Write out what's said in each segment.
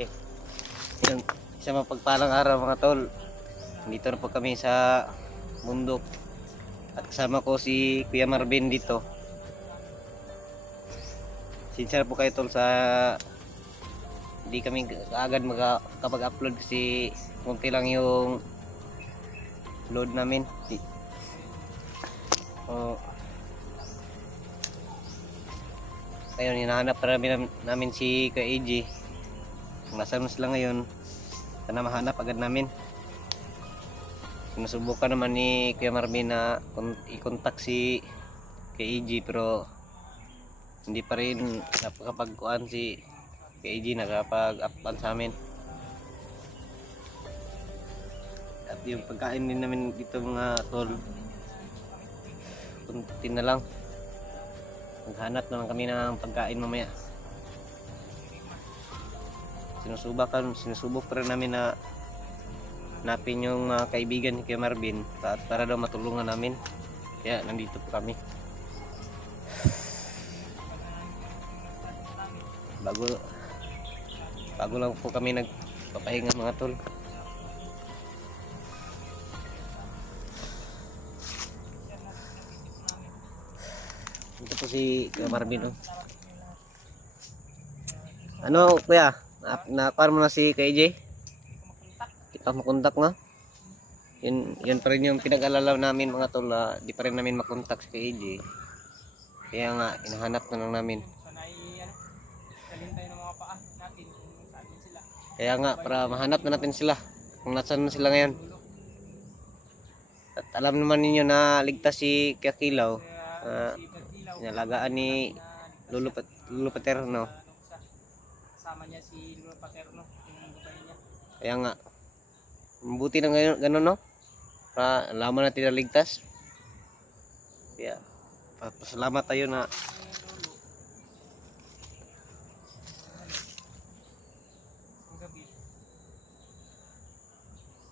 Okay. Yun, isang mapagpalang araw mga tol. Dito na po kami sa bundok. At kasama ko si Kuya Marvin dito. Sincere po kayo tol sa hindi kami agad makapag-upload kasi konti lang yung load namin. Oh, ngayon hinahanap pa namin si Kuya AJ. Nasaan na sila ngayon? Sana mahanap agad namin. Sinusubukan naman ni Kuya Marvin na i-contact si Kuya AJ pero hindi pa rin nakapagkuhan si Kuya AJ, nakapag-upload sa amin. At yung pagkain din namin dito mga tol, kunti na lang. Maghanap na lang kami ng pagkain mamaya. Sinusubok pa rin namin na hanapin yung mga kaibigan ni Kuya Marvin para daw matulungan namin. Kaya nandito po kami. Bago lang po kami nagpapahinga mga tol. Ito po si Kuya Marvin. Ano kuya? Nakuha mo na si KJ? Kita makontak nga. Yun pa rin yung pinag-alala namin mga tol, di pa rin namin makontak si KJ. Kaya nga hinahanap na lang namin. Kaya nga para mahanap na natin sila kung nasaan na sila ngayon. At alam naman ninyo na ligtas si Kuya Kilaw, inalagaan ni Lolo Paterno. Kasama niya si Lolo Paterno, yung babae niya. Kaya nga mabuti na ngayon ganun, no? Para alaman natin na ligtas. Kaya pasalamat tayo na Gabi.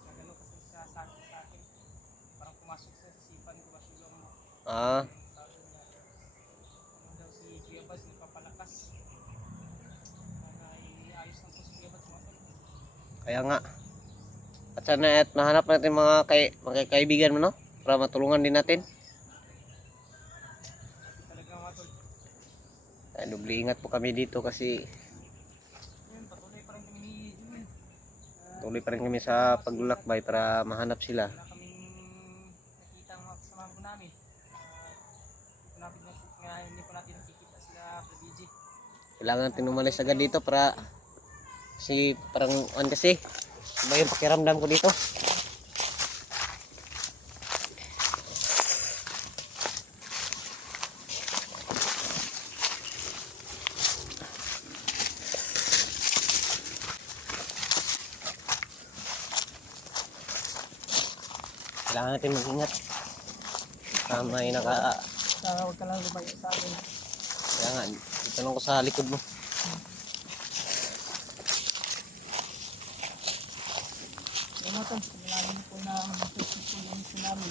Nagano kasi sa akin. Parang pumasok sa isipan ko kasi yung ah ano daw si Kuya Bas nagpapalakas. Ayos lang po si Kuya Bas mga tol. kaya nga. At sana at mahanap natin mga kaibigan mo, no? Para matulungan din natin. Talaga mga tol. Ay, doble ingat po kami dito kasi Yun, patuloy pa rin kami ni Jimmy. tuloy pa rin kami sa paglulakbay para mahanap sila. Wala kaming nakita ang mga kasamahan ko namin. Hindi ko natin nakikita sila PDG. Kailangan natin umalis agad dito para parang kasi iba yung pakiramdam ko dito. Kailangan natin mag-ingat. May Huwag ka lang lumayo sa akin. kaya nga, dito lang ko sa likod mo. Mga tol, malalim po na mag-Facebook po yung tsunami.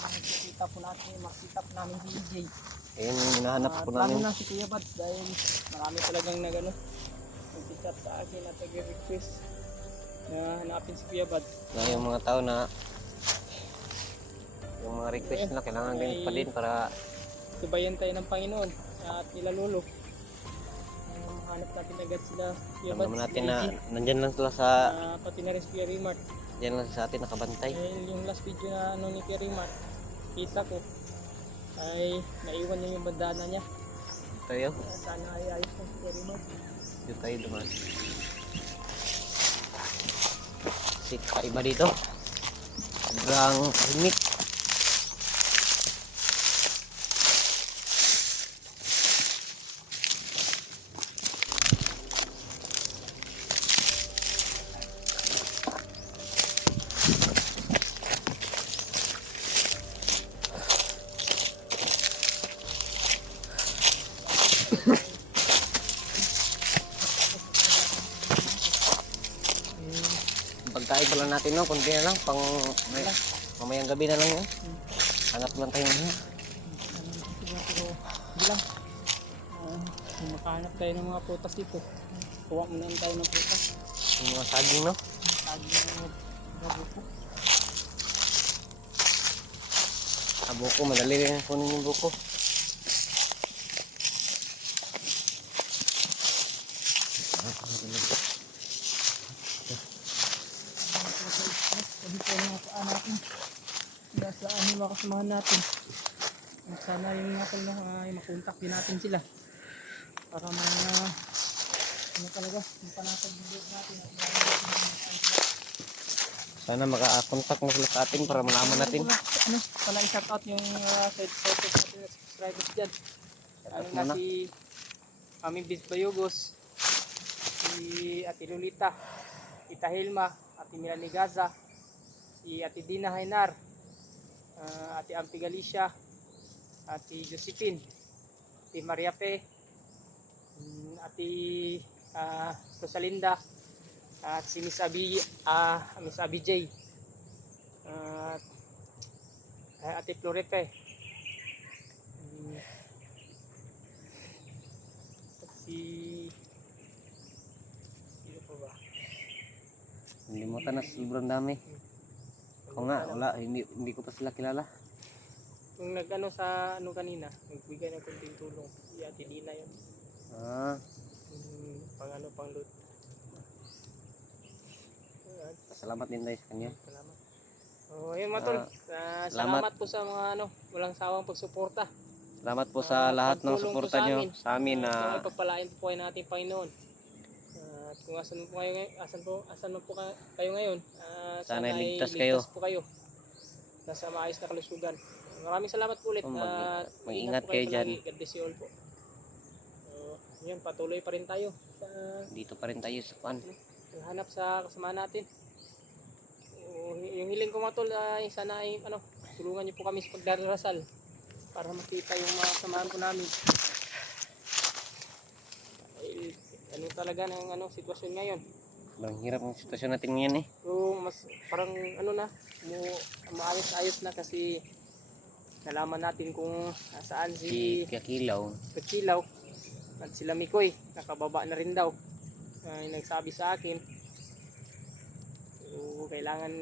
Makikita po namin si EJ. Ayun yung hinahanap po namin. Plano na si Kuya Bads dahil marami talagang nag-chat sa akin at nag-request na hanapin si Kuya Bads. Na yung mga tao na yung mga request nila kailangan din pa din para Subayan tayo ng Panginoon at nila Lolo. Hanap natin agad sila Kuya alam Bads. naman natin na nandyan lang sila Pati na rin si Kuya Rimart. dyan lang sa atin nakabantay. Dahil yung last video na ni Kuya Rimart, kita ko ay naiwan niya yung bandana niya. Tayo, Sana ay ayos ng Kuya Rimart. dito tayo duman. Kasi kakaiba dito. Sobrang tahimik. Pagkain pa lang natin, no? Kunti na lang pang mamayang gabi na lang yun. Hanap lang tayo ngayon. Pero hindi lang. Makahanap tayo ng mga putas dito. kuha muna tayo ng putas. Yung mga saging, no? Saging ng buko. Buko, madali rin kunin yung buko. Sabi po yung mga paa natin. Nasa ano mga kasamahan natin. Sana yung mga tol makontak din natin sila. Para mga ano talaga, yung panatag video natin. Sana maka-contact mo sila sa atin para malaman natin. Ano, pala i-shout out yung subscribers natin na subscribers dyan. Ano out na muna. si Aming Bis Bayugos, si Ate Lolita, Tita Hilma, Ate Milani Gaza, si Ate Dina Hainar, Ate Ampi Galicia, Ate Josephine, Ate Maria Pe, Ate Rosalinda, at si Miss Abby J, at Ate Florepe, at sino pa ba? Nalimutan na, sobrang dami. Ako nga, wala, hindi ko pa sila kilala. Yung nag-ano sa ano kanina, nagbigay ng konting tulong, si Ate Dina yun. Pang loot. Salamat din tayo sa kanya. Salamat. Ayun mga tol. Salamat po sa mga walang sawang pagsuporta. Salamat po sa lahat ng pagtulong po suporta nyo sa amin na Kung ipagpalain po kayo natin Panginoon. At kung asan po kayo ngayon, asan man po kayo ngayon, Sana ay ligtas ligtas po kayo. Nasa maayos na kalusugan. Maraming salamat po ulit. mag-ingat po kayo dyan. palagi. God bless you all po. Yun, patuloy pa rin tayo sa Dito pa rin tayo sa pan. hanap sa kasama natin. Yung hiling ko mga tol ay sana ay tulungan niyo po kami sa pagdarasal para makita yung mga samahan po namin. Ay, talaga ng sitwasyon ngayon. Sobrang hirap ng sitwasyon natin ngayon eh. So mas parang maayos-ayos na kasi nalaman natin kung saan Si Kakilaw. Kakilaw at sila Mikoy nakababa na rin daw. Nagsabi sa akin. So kailangan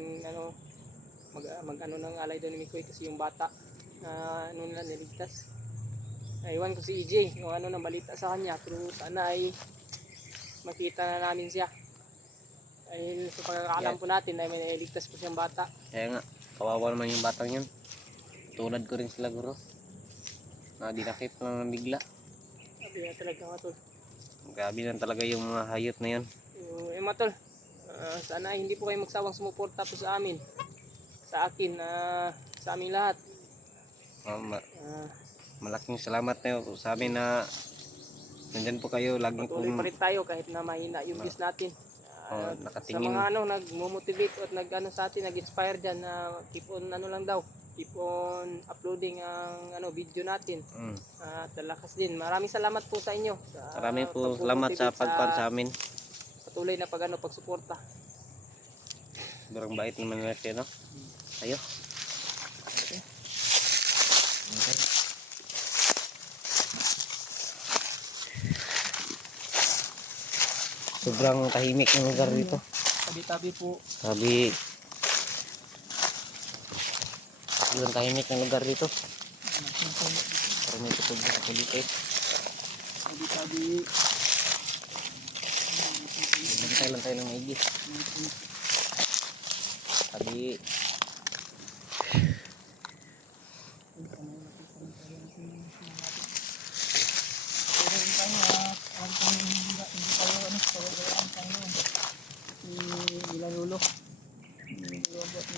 mag ng alay doon ni Mikoy kasi yung bata na niligtas. Iwan ko si EJ yung ng balita sa kanya pero sana ay makita na namin siya. Ay sa pagkakaalam po natin ay may niligtas po siyang bata. Kaya nga, kawawa naman yung batang yun. Tulad ko rin sila guro. Na dinakip lang ng bigla. Sabi na talaga mga tol. Grabe lang talaga yung mga hayop na yun. Mga tol, sana hindi po kayo magsawang sumuporta po sa amin. Sa akin, sa aming lahat. Malaking salamat na yun sa amin na nandyan po kayo. Laging Patuloy pa rin tayo kahit na mahina yung views natin. Sa nakatingin. mga nag-motivate at sa atin, nag-inspire dyan na keep on lang daw. Keep on uploading ang video natin. At lakas din. Maraming salamat po sa inyo. Maraming po salamat sa pagpan sa amin. Patuloy na pagsuporta. Sobrang bait naman na siya, no? Ayo. Okay. Sobrang tahimik ng lugar dito. Tabi-tabi po. Sabi, sobrang tahimik ng lugar dito. Parang may tutog na ako dito eh. Tabi-tabi. Bantay lang tayo ng maigi. Sabi,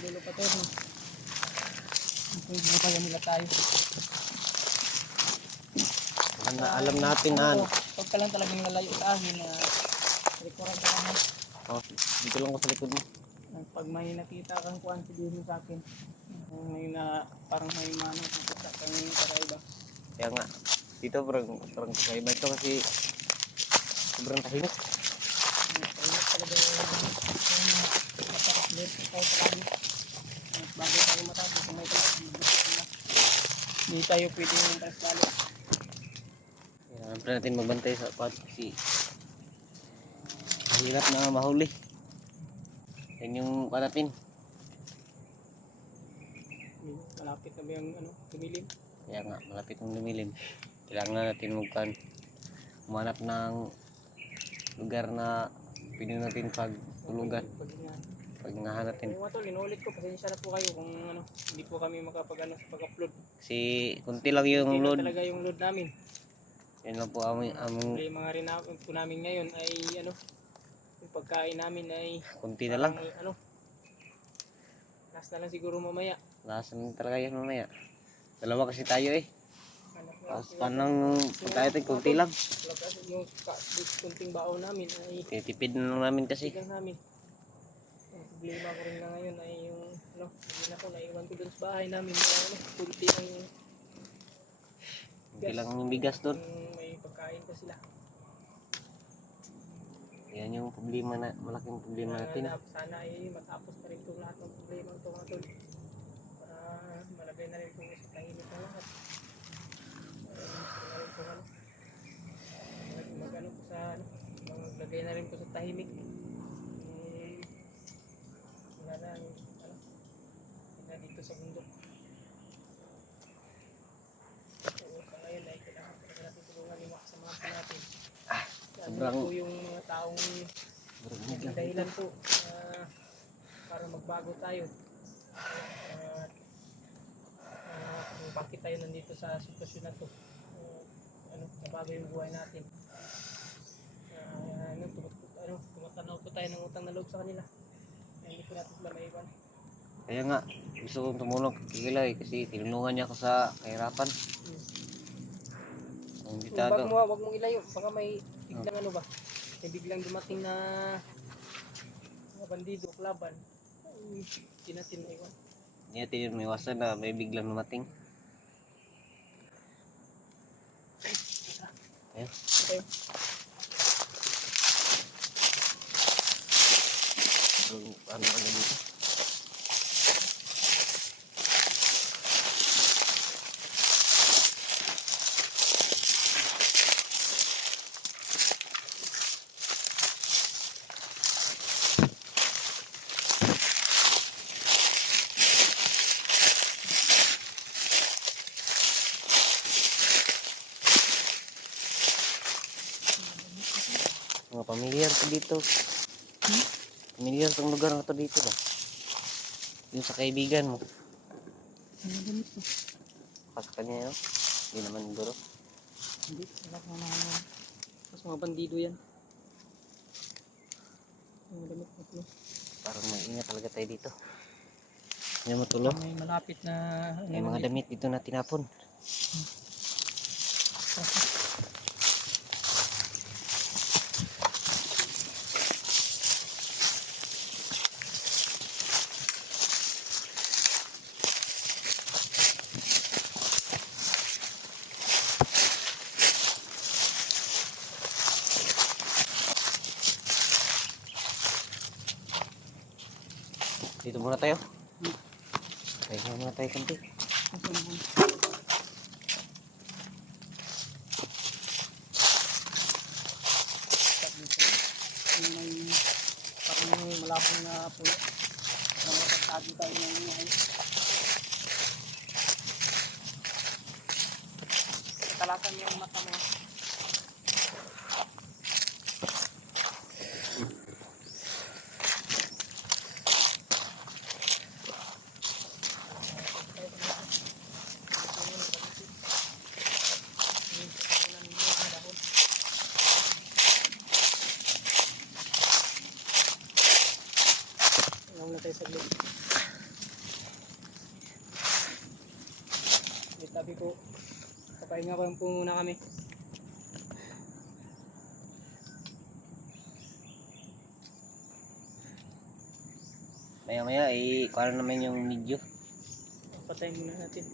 Lolo Paterno. Pwede nila tayo. alam natin na Huwag ka lang talagang nalayo sa akin na rekoran ka naman. dito lang ako sa likod mo. Pag may nakita kang kuwan, sabihin sa akin. Ngayon na parang may manong nakita kang karaiba. Kaya nga, dito parang kakaiba ito kasi sobrang tahimik. Tahimik talaga yung matakaslit ikaw palagi. Bago tayo matapos, kung may talas, hindi tayo pwede yung talas lalo. Kailangan pa natin magbantay sa pad kasi Mahirap na mahuli. Yan yung natin. Malapit na ba yung tumilim? Kaya nga, malapit ng lumilim. Kailangan na natin humanap ng lugar na pwede natin pagtulugan. Paghingahan natin. Mga tol, inulit ko, pasensya na po kayo kung hindi po kami sa pag-upload. Kasi kunti lang yung Kunti lang load. talaga yung load namin. Yan lang po aming Mga rin po namin ngayon ay yung pagkain namin ay kunti na lang. last na lang siguro mamaya. Lasan talaga yan mamaya. Dalawa kasi tayo eh. Tapos panang pagkain natin kunti lang. Yung kunting baon namin ay Titipid na lang namin kasi. lang namin. Ang problema ko rin na ngayon ay yung hindi na ko naiwan ko dun sa bahay namin kunti lang Kunti lang yung bigas doon. may pagkain pa sila. Yan yung problema na, malaking problema natin. Sana ay matapos na rin itong lahat ng problema ito mga tol. Para malagay na rin itong sa tahimik na lahat. Maglagay na rin po sa tahimik. Wala na na dito sa bundok. So sa ngayon ay kailangan talaga natin tulungan yung mga kasama natin. Sobrang po yung mga taong dahilan po para magbago tayo. Kung bakit tayo nandito sa sitwasyon na to. Nabago yung buhay natin. Tumatanaw po tayo ng utang na loob sa kanila. Hindi po natin sila maiwan. Kaya nga, gusto kong tumulong kay Kilay kasi tinulungan niya ako sa kahirapan. Kung hindi tayo, Wag mong ilayo, baka may biglang ba? May biglang dumating na mga bandido, klaban. Hindi natin maiwan. hindi natin may iwasan na may biglang dumating. Ayun. Okay. Ano ka na dito? Mga pamilyar ko dito. Pamilyar tong lugar na to dito ba? Yung sa kaibigan mo. Ano ganit to? Pas kanya yun. Hindi naman siguro. Hindi, wala ko na. Mas mga bandido yan. Ang damit na ito. Parang may ingat talaga tayo dito. Hindi mo tulo. May malapit na May mga damit dito na tinapon. Dito muna tayo. Kaya muna tayo kanti. Parang malapong na po. Pagtagi tayo ng ngayon. Talasan yung mata mo. Huwag na tayo saglit. Sabi ko, papahinga ko po muna kami. Maya maya ikuha naman yung video. Patayin muna natin.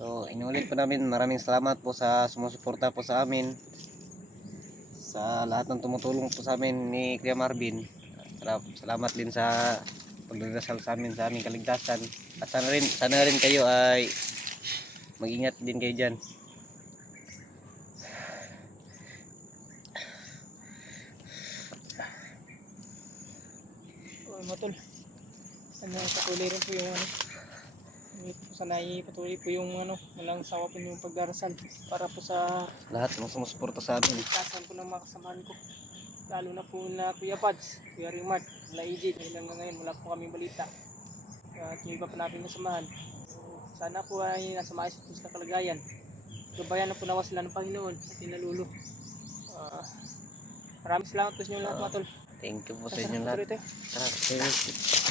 So inulit po namin, maraming salamat po sa sumusuporta po sa amin. Sa lahat ng tumutulong po sa amin ni Kuya Marvin. Salamat din sa pagdadasal sa amin sa aming kaligtasan. At sana rin kayo ay mag-ingat din kayo dyan. mga tol. Patuloy rin po yung sanay patuloy po yung walang sawa po yung pagdarasal para po sa Lahat ng sumusuporta sa amin. kasan po ng mga kasamahan ko. Lalo na po na Kuya Pads, Kuya Rimart, na EJ, hanggang ngayon wala po kaming balita. At yung iba pa namin nasamahan. So, sana po ay nasa maayos po sa kalagayan. Gabayan na po nawa sila ng Panginoon at inalulo. Maraming salamat po sa inyo lahat mga tol. Thank you po sa inyo lahat. Tara,